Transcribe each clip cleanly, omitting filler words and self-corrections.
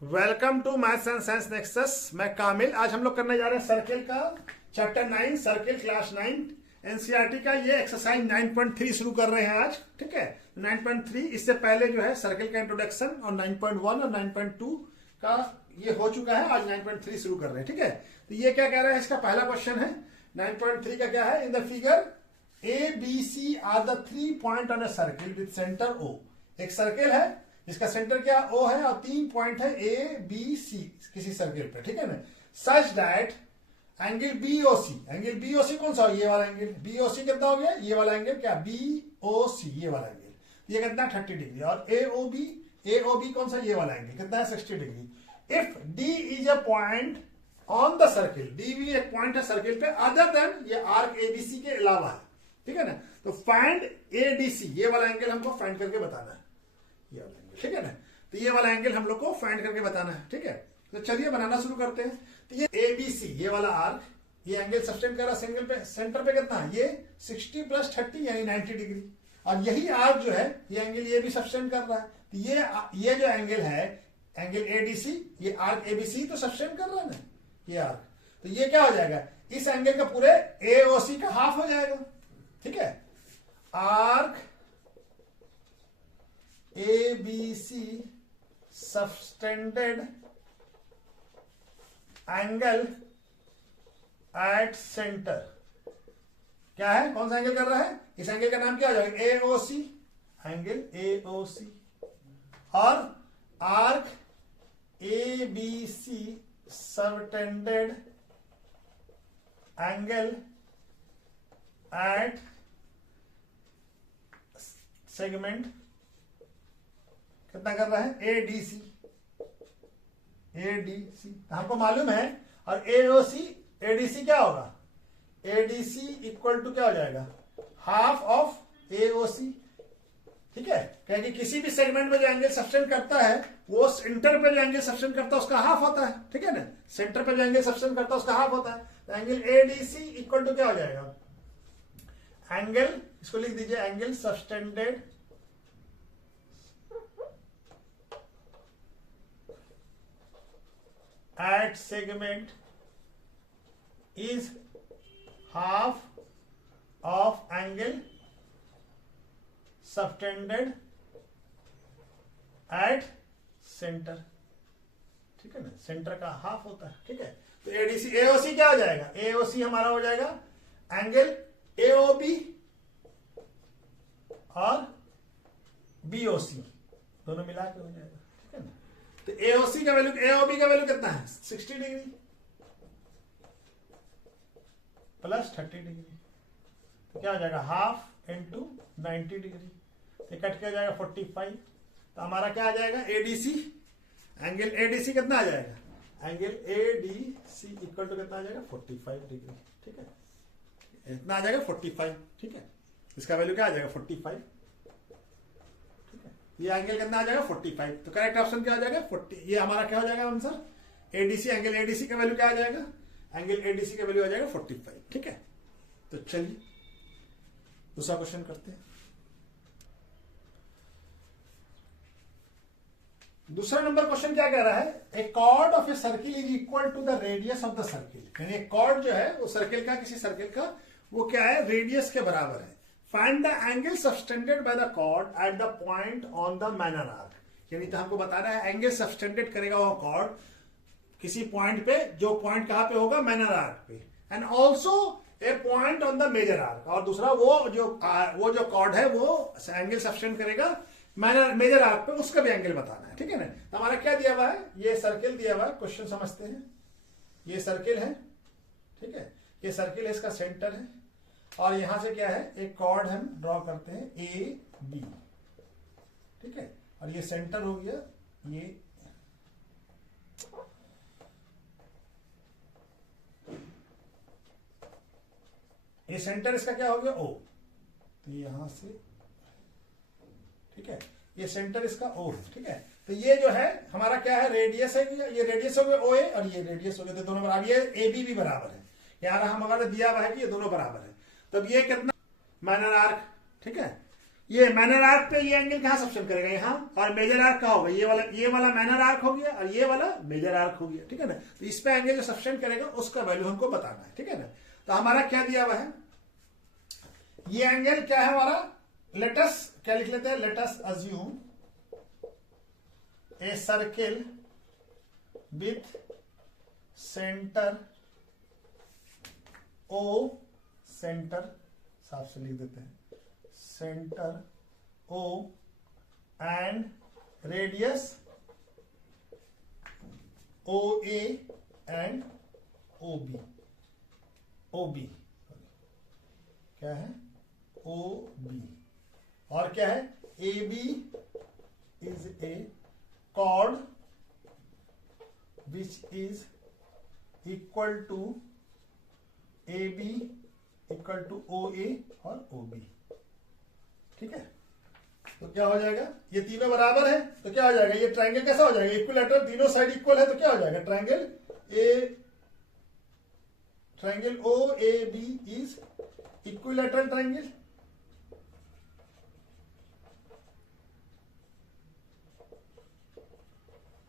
Welcome to maths and science nexus. मैं कामिल। आज हम लोग करने जा रहे हैं सर्किल का चैप्टर 9 सर्किल क्लास 9 एनसीईआरटी का। ये एक्सरसाइज 9.3 शुरू कर रहे हैं आज। ठीक है, 9.3 इससे पहले जो है सर्किल का इंट्रोडक्शन और 9.1 और 9.2 का ये हो चुका है। आज 9.3 शुरू कर रहे हैं। ठीक है, तो ये क्या कह रहा है, इसका पहला क्वेश्चन है 9.3 का। क्या है, in the figure A B C are the 3 point on a circle with centre O. एक सर्किल है इसका सेंटर क्या ओ है और 3 पॉइंट है ए बी सी किसी सर्किल पे। ठीक है ना, such that angle BOC, angle BOC कौन सा हो, ये वाला एंगल बीओसी कितना हो गया, ये वाला एंगल क्या बीओसी, ये वाला एंगल ये कितना 30 डिग्री। और एओबी कौन सा, ये वाला एंगल कितना है 60 degree. If D is a point on the circle, D भी एक पॉइंट है सर्किल पे अदर देन ये आर्क एबीसी के अलावा है। ठीक है ना, तो फाइंड एडीसी, ये वाला एंगल हमको फाइंड करके बताना है, ये वाला एंगल। ठीक है ना, तो ये वाला एंगल हम लोग को फाइंड करके बताना है। ठीक है, तो चलिए बनाना शुरू करते हैं। तो ये एबीसी, ये वाला आर्क, ये एंगल सब्सटेंड कर रहा है सिंगल पे, सेंटर पे कितना है, ये 60 + 30 यानी 90 डिग्री। और यही आर्क जो है ये एंगल ये भी सब्सटेंड कर रहा है। तो ये जो एंगल है एंगल एडीसी, ये आर्क एबीसी तो सब्सटेंड कर रहा है ना ये आर्क। तो ये क्या हो जाएगा, इस एंगल का पूरे एओसी का हाफ हो जाएगा। ठीक है, arc ABC subtended angle at centre. क्या है, कौन सा एंगल कर रहा है, इस एंगल का नाम क्या हो जाएगा AOC, एंगल AOC। और arc ABC subtended angle at segment कितना कर रहा है एडीसी, एडीसी हमको मालूम है। और एओसी एडीसी क्या होगा, एडीसी इक्वल टू क्या हो जाएगा, हाफ ऑफ एओसी। ठीक है, क्योंकि किसी भी सेगमेंट में जो एंगल सब्सटेंड करता है वो सेंटर पे जो एंगल सब्सटेंड करता है उसका हाफ होता है। ठीक है ना, सेंटर पे जो एंगल सब्सटेंड करता है उसका हाफ होता है। तो एंगल एडीसी इक्वल टू क्या हो जाएगा, एंगल, इसको लिख दीजिए angle subtended at segment is half of angle subtended at center। ठीक है ना, सेंटर का हाफ होता है। ठीक है, तो एडीसी एओसी क्या हो जाएगा, एओसी हमारा हो जाएगा एंगल एओबी और बीओसी दोनों मिला के हो जाएगा। ठीक है ना, तो एओसी का वैल्यू, एओबी का वैल्यू कितना है 60 डिग्री + 30 डिग्री, तो क्या हो जाएगा हाफ इंटू 90 डिग्री, तो कट के आ जाएगा 45। तो हमारा क्या आ जाएगा एडीसी, एंगल एडीसी कितना आ जाएगा, एंगल एडीसी इक्वल टू कितना आ जाएगा 45 डिग्री। ठीक है, इतना आ जाएगा 45। ठीक है, इसका वैल्यू क्या आ जाएगा 45। ये एंगल कितना आ जाएगा 45। तो करेक्ट ऑप्शन क्या आ जाएगा 40। ये हमारा क्या हो जाएगा आंसर, एडीसी, एंगल एडीसी का वैल्यू क्या आ जाएगा, एंगल एडीसी का वैल्यू आ जाएगा 45। ठीक है, तो चलिए दूसरा क्वेश्चन करते हैं। दूसरा नंबर क्वेश्चन क्या कह रहा है, a chord of a circle is equal to the radius of the circle. यानी एक कॉर्ड जो है वो सर्किल का, किसी सर्किल का वो क्या है रेडियस के बराबर है। Find the angle subtended by the chord at the point on the minor arc. यानी तो हमको बता रहा है एंगल सबटेंडेड करेगा वो कॉर्ड किसी पॉइंट पे, जो पॉइंट कहां पे होगा मैनर आर्क पे, and also a point on the major arc. और दूसरा वो जो कॉर्ड है वो एंगल सबटेंड करेगा मेजर आर्क पे, उसका भी एंगल बताना है। ठीक है ना, तो हमारा क्या दिया हुआ है, ये सर्किल दिया हुआ है, क्वेश्चन समझते हैं। ये सर्किल है, ठीक है, ये सर्किल है, इसका सेंटर है और यहां से क्या है एक कॉर्ड हम ड्रॉ करते हैं ए बी। ठीक है, और ये सेंटर हो गया, ये सेंटर इसका क्या हो गया ओ। तो यहां से, ठीक है, ये सेंटर इसका ओ है। ठीक है, तो ये जो है हमारा क्या है रेडियस है, ये रेडियस हो गया ओ ए और ये रेडियस हो गया, तो दोनों बराबर, ये ए बी भी बराबर है। यार हमारा दिया हुआ है कि ये दोनों बराबर है। तब ये कितना मैनर आर्क, ठीक है, ये माइनर आर्क पे ये एंगल कहां सब्सटेंड करेगा, यहां, और मेजर आर्क कहां होगा, ये वाला माइनर आर्क हो गया और ये वाला मेजर आर्क हो गया, ठीक है ना। तो इस पे एंगल जो सब्सटेंड करेगा उसका वैल्यू हमको बताना है, ठीक है ना। तो हमारा क्या दिया हुआ है, ये एंगल क्या है हमारा, लेटस क्या लिख लेते हैं, let's assume a circle with centre O, centre साफ से लिख देते हैं, centre O and radius O A and O B, O B क्या है, ओ बी, और क्या है, A B is a chord which is equal to AB equal to OA और OB, ठीक है। तो क्या हो जाएगा, ये तीनों बराबर है तो क्या हो जाएगा, ये ट्रायंगल कैसा हो जाएगा, इक्विलैटरल, तीनों साइड इक्वल है तो क्या हो जाएगा, triangle OAB is equilateral triangle,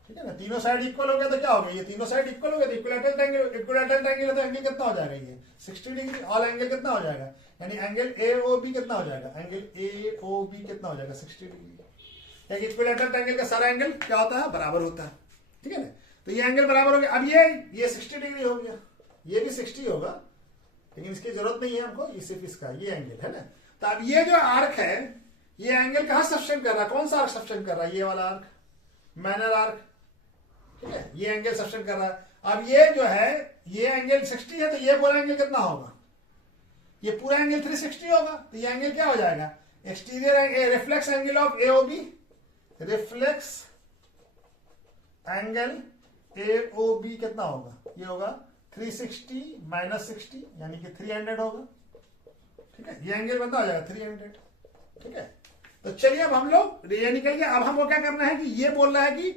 ठीक है ना। तीनों साइड इक्वल हो गया तो क्या हो गया, ये तीनों साइड इक्वल हो गया तो इक्विलैटरल ट्रायंगल, इक्विलैटरल ट्रायंगल है तो एंगल कितना हो जाएगा, ये 60 डिग्री, ऑल एंगल कितना हो जाएगा, यानी एंगल AOB कितना हो जाएगा, एंगल AOB कितना हो जाएगा, 60 डिग्री, क्योंकि इक्विलैटरल ट्रायंगल का सारा एंगल क्या होता है, बराबर होता है, ठीक है ना। तो ये एंगल बराबर हो गया। अब ये 60 डिग्री हो गया, ये भी 60 होगा, लेकिन इसकी जरूरत नहीं है हमको, ये सिर्फ इसका ये एंगल है ना। तो अब ये जो आर्क है, ये एंगल कहां सब्सटेंड कर रहा है, कौन सा आर्क सब्सटेंड कर रहा है, ये वाला आर्क, माइनर आर्क, ठीक है, ये एंगल सब्सटेंड कर रहा है। अब ये जो है, ये एंगल 60 है तो ये पूरा एंगल कितना होगा, ये पूरा एंगल 360 होगा, तो ये एंगल क्या हो जाएगा, exterior reflex angle of AOB, reflex angle AOB कितना होगा, ये होगा 360 माइनस 60 यानी कि 300 होगा, ठीक है, ये एंगल कितना हो जाएगा 300, ठीक है। तो चलिए अब हम लोग ये निकल गया। अब हमको क्या करना है कि ये बोल रहा है कि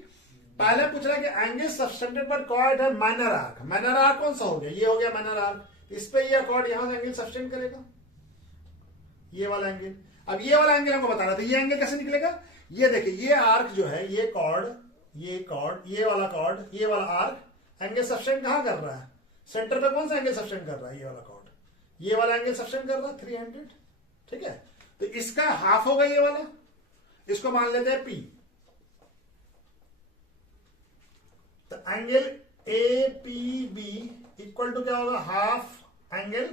पहले पूछ रहा है कि एंगल सब्सटेंडेड बट कॉर्ड है माइनर आर्क, माइनर आर्क कौन सा हो गया, ये हो गया माइनर आर्क, इस पे ये कॉर्ड यहां से एंगल सब्सटेंड करेगा, ये वाला एंगल। अब ये वाला एंगल हमको बताना था, ये एंगल कैसे निकलेगा, ये देखिए, ये आर्क जो है, ये कॉर्ड, ये कॉर्ड, ये वाला कॉर्ड, ये वाला आर्क एंगल सब्सटेंड कहां कर रहा है, सेंटर पे कौन सा एंगल सब्सटेंड कर रहा है, ये वाला कॉर्ड, ये वाला एंगल सब्सटेंड कर रहा है 300, ठीक है। तो इसका हाफ होगा ये वाला, इसको मान लेते हैं P, तो एंगल APB इक्वल टू क्या होगा, half angle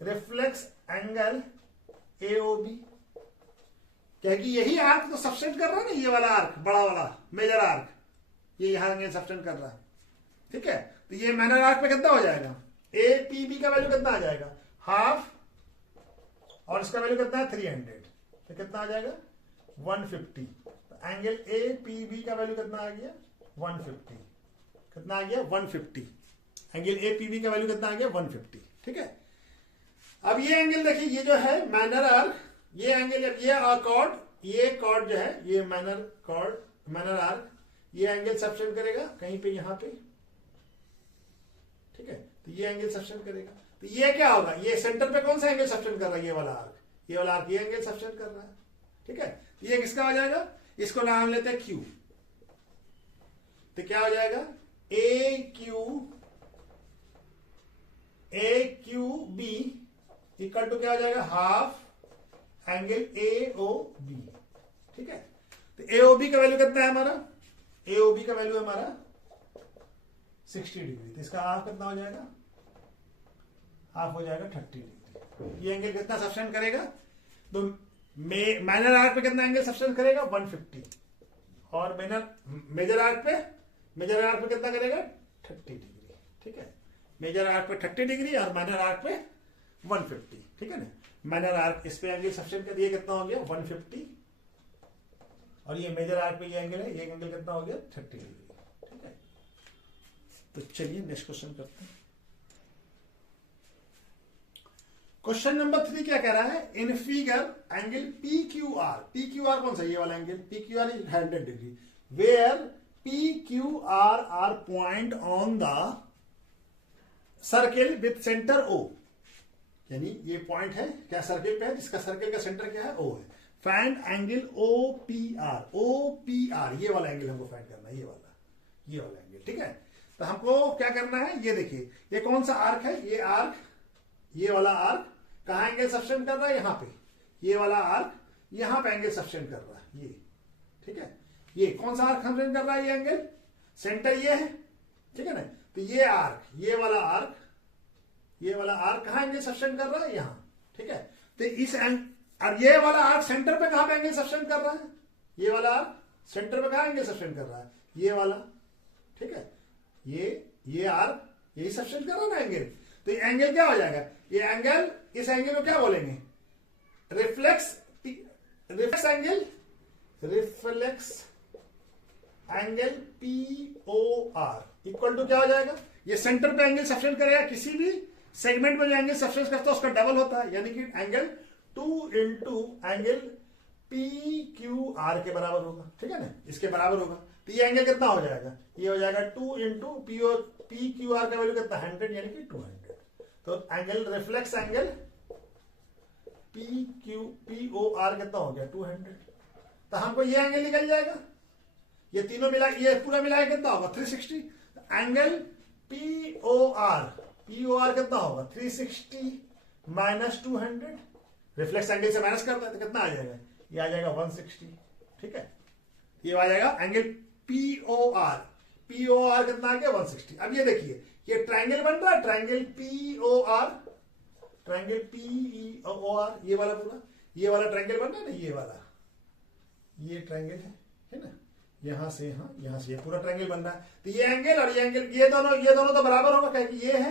reflex angle AOB, क्या कि यही आर्क तो सब्सटेंड कर रहा है ना, ये वाला आर्क, बड़ा वाला मेजर आर्क, ये यहां एंगल सब्सटेंड कर रहा है, ठीक है। तो ये माइनर आर्क पे कितना हो जाएगा, APB का वैल्यू कितना आ जाएगा, हाफ, और इसका वैल्यू कितना है 300, तो कितना आ जाएगा 150, तो एंगल APB का वैल्यू कितना आ गया 150, कितना आ गया 150, एंगल APB का वैल्यू कितना आ गया 150, ठीक है। अब ये एंगल देखिए, ये जो है माइनर आर्क, ये एंगल, ये कॉर्ड जो है, ये माइनर कॉर्ड, माइनर आर्क, ये एंगल सब्सटेंड करेगा कहीं पे, यहां पे, ठीक है। तो ये एंगल सब्सटेंड करेगा, तो ये क्या होगा, ये सेंटर पे कौन सा एंगल सब्सटेंड कर रहा है, ये वाला आर्क, ये वाला आर्क, ये एंगल सब्सटेंड कर रहा है, ठीक है। तो ये किसका हो जाएगा, इसको नाम लेते हैं Q, तो क्या हो जाएगा AQB इक्वल टू क्या हो जाएगा, हाफ एंगल AOB, ठीक है। तो AOB का वैल्यू कितना है हमारा, AOB का वैल्यू है हमारा 60 डिग्री, तो इसका हाफ कितना हो जाएगा, हाफ हो जाएगा 30 डिग्री। ये एंगल कितना सब्सटेंड करेगा, तो माइनर आर्क पे कितना एंगल सब्सटेंड करेगा 150, और मेजर आर्क पे कितना करेगा 30 डिग्री, ठीक है। मेजर आर्क पे 30 डिग्री और माइनर आर्क पे 150, ठीक है ना। माइनर आर्क इस पे एंगल सब्सटेंड कर दिए, कितना हो गया 150, और ये मेजर आर्क पे ये एंगल है, ये एंगल कितना हो गया 30 डिग्री, ठीक है। तो चलिए नेक्स्ट क्वेश्चन करते हैं। क्वेश्चन नंबर 3 क्या कह रहा है, इन फिगर एंगल PQR कौन सा, ये वाला angle PQR is 100 degree, where PQR are point on the circle with centre O, यानी ये पॉइंट है क्या सर्किल पे है, जिसका सर्किल का सेंटर क्या है O है। फाइंड एंगल OPR, OPR ये वाला एंगल हमको फाइंड करना है, ये वाला एंगल, ठीक है। तो हमको क्या करना है, ये देखिए ये कौन सा आर्क है, ये आर्क, ये वाला आर्क कहाँ एंगल सब्सटेंड कर रहा है, यहाँ पे, ये वाला आर्क यहाँ पे एंगल सब्सटेंड कर रहा है, ये, ठीक है। ये कौन सा आर्क सब्सटेंड कर रहा है, ये एंगल, सेंटर ये है, ठीक है ना। तो ये आर्क, ये वाला आर्क कहाँ एंगल सब्सटेंड कर रहा है, यहाँ, ठीक है। तो इस और ये वाला आर्क सेंटर पे कहाँ पे एंगल सब्सटेंड कर रहा है, ये वाला आर्क सेंटर पे कहाँ एंगल सब्सटेंड कर रहा है, ये वाला, ठीक है। ये आर्क यही सब्सटेंड कर रहा है ना एंगल। तो ये एंगल क्या हो जाएगा, ये एंगल, इस एंगल को क्या बोलेंगे, reflex angle POR equal to क्या हो जाएगा, ये सेंटर पे एंगल सब्सटेंड करेगा, किसी भी सेगमेंट में जो एंगल सब्सटेंड करता है उसका डबल होता है, यानी कि एंगल 2 इंटू एंगल PQR के बराबर होगा, ठीक है ना, इसके बराबर होगा। तो ये एंगल कितना हो जाएगा, ये हो जाएगा 2 इंटू PQR का वैल्यू कितना, 100 यानी कि 200। तो एंगल रिफ्लेक्स एंगल POR कितना हो गया, 200। तो हमको ये एंगल निकल जाएगा, ये तीनों मिला, ये पूरा मिलाया कितना होगा, 360। एंगल POR कितना होगा, 360 माइनस 200, रिफ्लेक्स एंगल से माइनस करता है तो कितना आ जाएगा, ये आ जाएगा 160, ठीक है। ये आ जाएगा एंगल POR कितना आ गया, 160। अब ये देखिए ये ट्रायंगल बन रहा है, ट्रायंगल POR, ये वाला पूरा, ये वाला ट्रायंगल बन रहा है ना, ये वाला, ये ट्रायंगल है ना, यहां से यहां से ये पूरा ट्रायंगल बन रहा है। तो ये एंगल और ये एंगल, ये दोनों तो बराबर होगा, क्योंकि ये है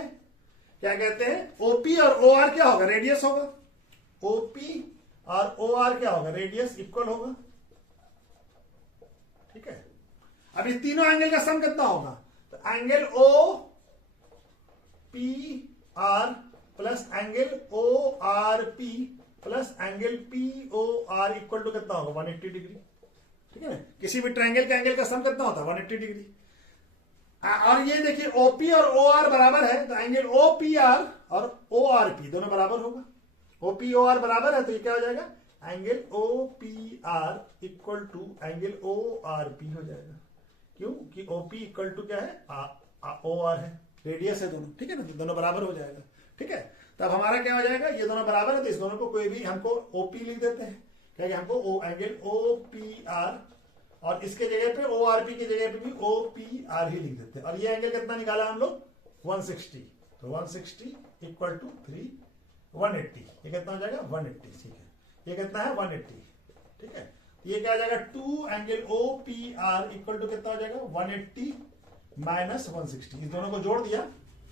क्या कहते हैं, OP और OR क्या होगा, रेडियस होगा, OP और OR क्या होगा, रेडियस इक्वल होगा, ठीक है। अब ये तीनों एंगल का सम कितना होगा, तो angle OPR plus angle ORP plus angle POR equal to कितना होगा, 180 डिग्री, ठीक है ना। किसी भी ट्रायंगल का एंगल का सम कितना होता है, 180 डिग्री। और ये देखिए OP और OR बराबर है, तो एंगल OPR और ORP दोनों बराबर होगा, OP OR बराबर है, तो ये क्या हो जाएगा, angle OPR equal to angle ORP हो जाएगा। क्यों कि OP इक्वल टू क्या है, OR है, रेडियस है दोनों, ठीक है ना, तो दोनों बराबर हो जाएगा, ठीक है। तब हमारा क्या हो जाएगा, ये दोनों बराबर है, तो इस दोनों को कोई भी हमको OP लिख देते हैं, क्या हमको एंगल OPR और इसके जगह पे ORP की जगह पे भी OPR ही लिख देते हैं। और ये एंगल कितना निकाला हम लोग, 160, तो 160 इक्वल टू 180, ये कितना हो जाएगा, 180, ठीक है। ये कितना है, 180, ठीक है। ये क्या आ जाएगा, 2 एंगल OPR इक्वल टू कितना हो जाएगा, 180 माइनस 160, इस दोनों को जोड़ दिया,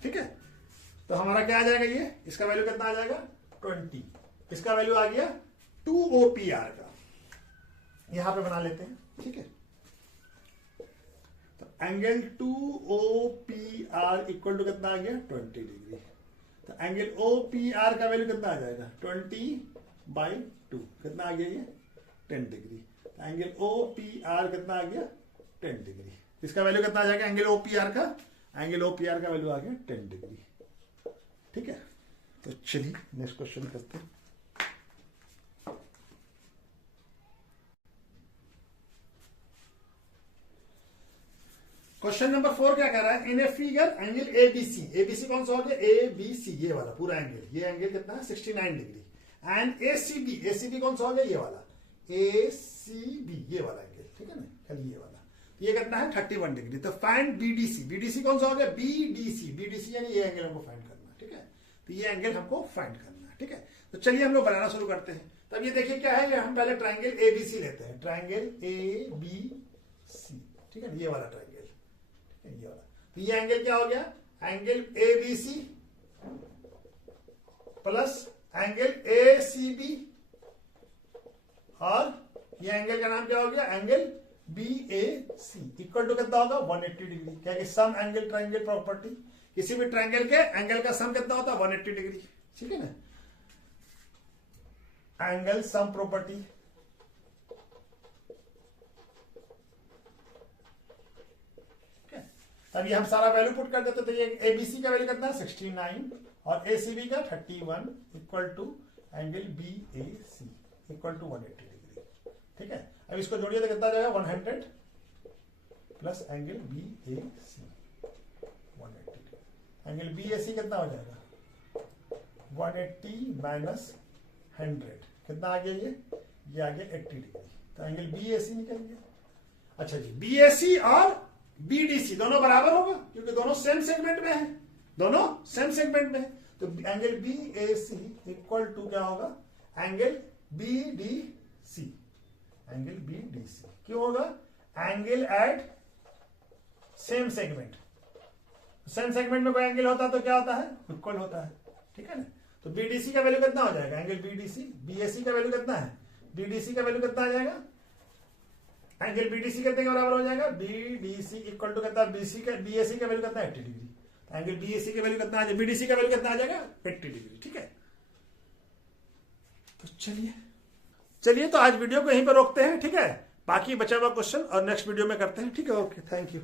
ठीक है। तो हमारा क्या आ जाएगा, ये इसका वैल्यू कितना आ जाएगा, 20, इसका वैल्यू आ गया 2 OPR का, यहां पे बना लेते हैं, ठीक है। तो एंगल 2 OPR इक्वल टू कितना आ गया, 20 डिग्री। तो एंगल OPR का वैल्यू कितना आ जाएगा, 20/2, कितना आ गया ये, 10 डिग्री। तो एंगल OPR कितना आ गया, 10 डिग्री। इसका वैल्यू कितना आ जाएगा, एंगल OPR का वैल्यू आ गया 10 डिग्री, ठीक है। तो चलिए नेक्स्ट क्वेश्चन करते हैं। क्वेश्चन नंबर 4 क्या कह रहा है, इन ए फिगर एंगल ABC कौन सा हो गया, ABC ये वाला पूरा एंगल, ये एंगल कितना है, 69 डिग्री। एंड ACB कौन सा हो गया, ये वाला ACB ये वाला एंगल, ठीक है ना, खाली ये वाला, तो ये कितना है 31 डिग्री। तो फाइंड BDC कौन सा हो गया, BDC यानी ये एंगल हमको फाइंड करना है, ठीक है। तो ये एंगल हमको फाइंड करना है, ठीक है। तो चलिए हम लोग बनाना शुरू करते हैं। तब ये देखिए क्या है, हम पहले ट्राइंगल ABC लेते हैं, ट्राइंगल ABC, ठीक है, ये वाला ट्राइंगल, ये वाला। तो ये एंगल क्या हो गया, angle ABC plus angle ACB, और ये एंगल का नाम क्या हो गया, एंगल BAC इक्वल टू कितना होगा, 180 डिग्री। क्या कि सम एंगल ट्राइंगल प्रॉपर्टी, किसी भी ट्राइंगल के एंगल का सम कितना होता है, 180 डिग्री, ठीक है ना, एंगल सम प्रॉपर्टी। तब ये हम सारा वैल्यू पुट कर देते, तो ये ABC का वैल्यू कितना है, 69, और ACB का 31 equal to angle BAC equal to 180 degree. ठीक है। अब इसको जोड़िए तो कितना आ जाएगा 100 plus angle B A C 180। Angle B A सी कितना हो जाएगा 180 माइनस 100 कितना आ गया ये आ गया 80 डिग्री। तो एंगल बी ए सी निकल गया। अच्छा जी, बी ए सी और बी डी सी दोनों बराबर होगा क्योंकि दोनों सेम सेगमेंट में है, दोनों सेम सेगमेंट में है। तो angle B A C equal to क्या होगा angle B D C. Angle B D C क्यों होगा, angle at same segment. Same segment में कोई एंगल होता है तो क्या होता है इक्वल होता है, ठीक है ना। तो बीडीसी का वैल्यू कितना हो जाएगा एंगल बीडीसी, बीएसी का वैल्यू कितना है बीडीसी का वैल्यू कितना आ जाएगा, एंगल बीडीसी कितने के बराबर हो जाएगा बीडीसी इक्वल टू कितना बीसी का बीएसी का वैल्यू कितना 80 डिग्री। एंगल बीएसी का वैल्यू कितना आ जाएगा बीडीसी का वैल्यू कितना आ जाएगा 80 डिग्री, ठीक है। तो चलिए तो आज वीडियो को यहीं पर रोकते हैं, ठीक है। बाकी बचा हुआ क्वेश्चन और नेक्स्ट वीडियो में करते हैं, ठीक है। Okay, thank you.